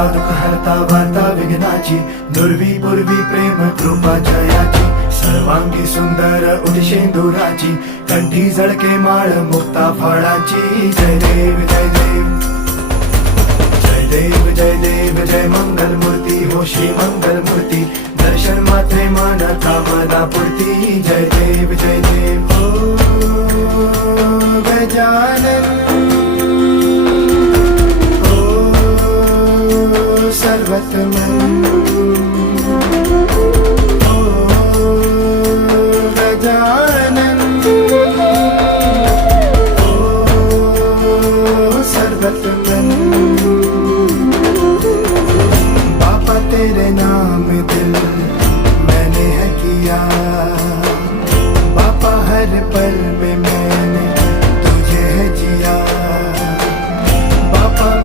हरता दुःख हरता वार्ता विघ्नाची, दुर्वी पूर्वी प्रेम कृपा जयाची, सर्वांगी सुंदर उदिशेंदुराची, कंठी झळके माळ मुक्ता फळाची. जय देव जय देव जय देव जय देव जय मंगल मूर्ती हो श्री मंगल मूर्ती, दर्शन मात्रे मन कामना पूर्ती. जय देव जय देव ओ गजानन ओ सर्वतमन ओ गजानन ओ सर्वतमन. तेरे नाम